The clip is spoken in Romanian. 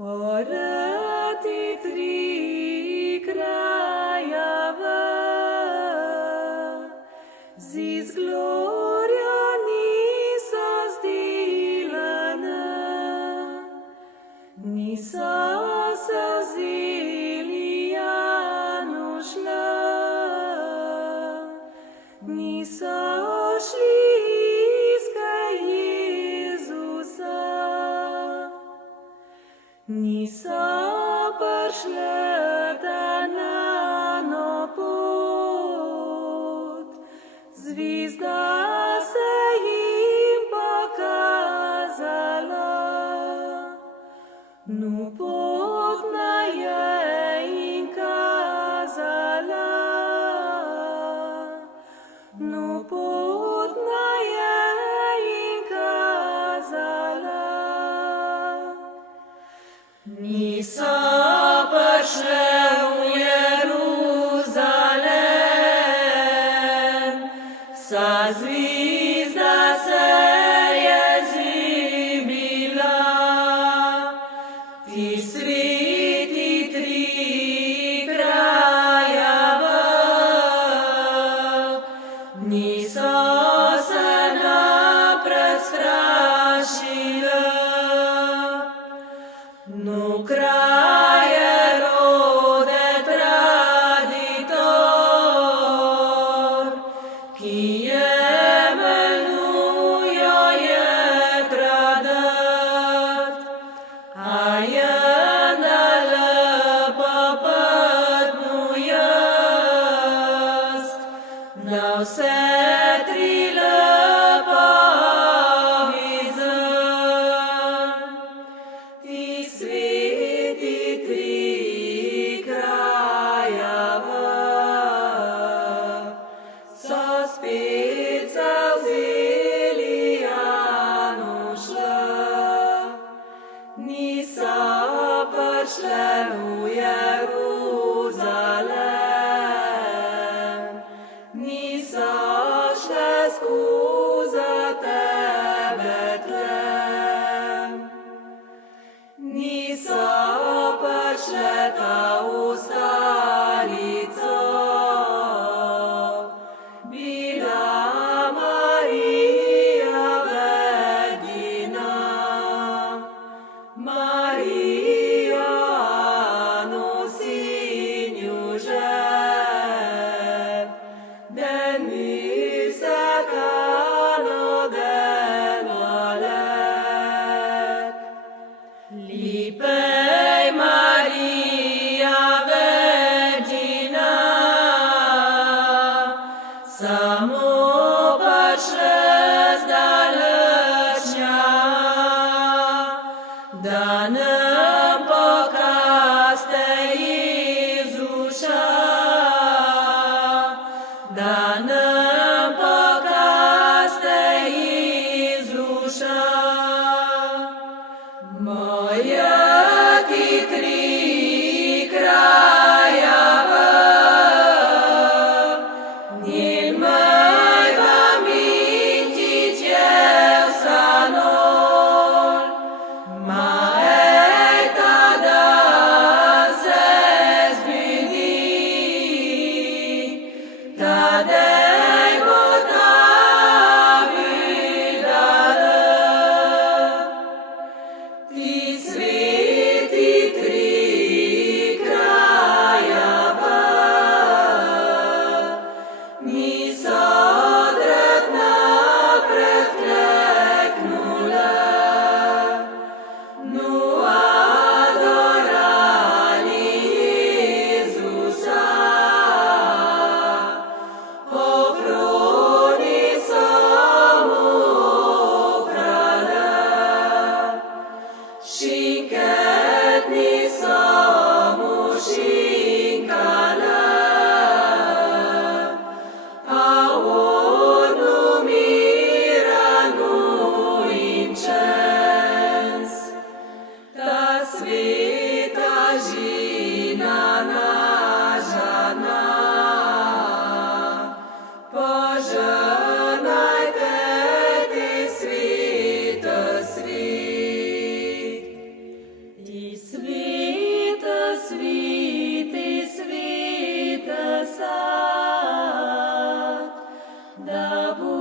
Orati tri krajeva, zis gloria nisa zdilana, nisa sazilianu šla, nisa šli iskaj Jezusa. Nisa prišla na pot, zvizda se jim pokazala, nu potna je jim kazala, nu potna je jim kazala. Nisa prišla v Jeruzalem, sa zvizda se je zibila, ti sveti tri krajeva, niso se napred strašila. Nu kraje rode traditor, ki jemelnujo je tradat, a je nalepo padnujast, na vse tri lepo vizem. Ti sveti tri krajeva, so spet zavzeli Januša, niso prišle v Jeruzalem, niso šle skozi tebe tlem. Niso prišle ta ustalico, bila Marija vedina, Marija nosin Jožef, den vysekano den valek. Lipej Marija vedina, samo prišle zdalešnja, da nam pokažete Jezuša, da nam pokažete Jezuša. Moja ti tri krajeva, njen maj vam intić je sanol, ma eta da se zbudi, tadej bo ta videla. Ti sveti tri krajeva, niso odred napred kleknule, nu adorali Jezusa, ofroni so mu ofrale. Šinketni so mu šinkale, a on umiranu in čez. Ta sveta žina nažana, požrnajte ti sveta svit. Două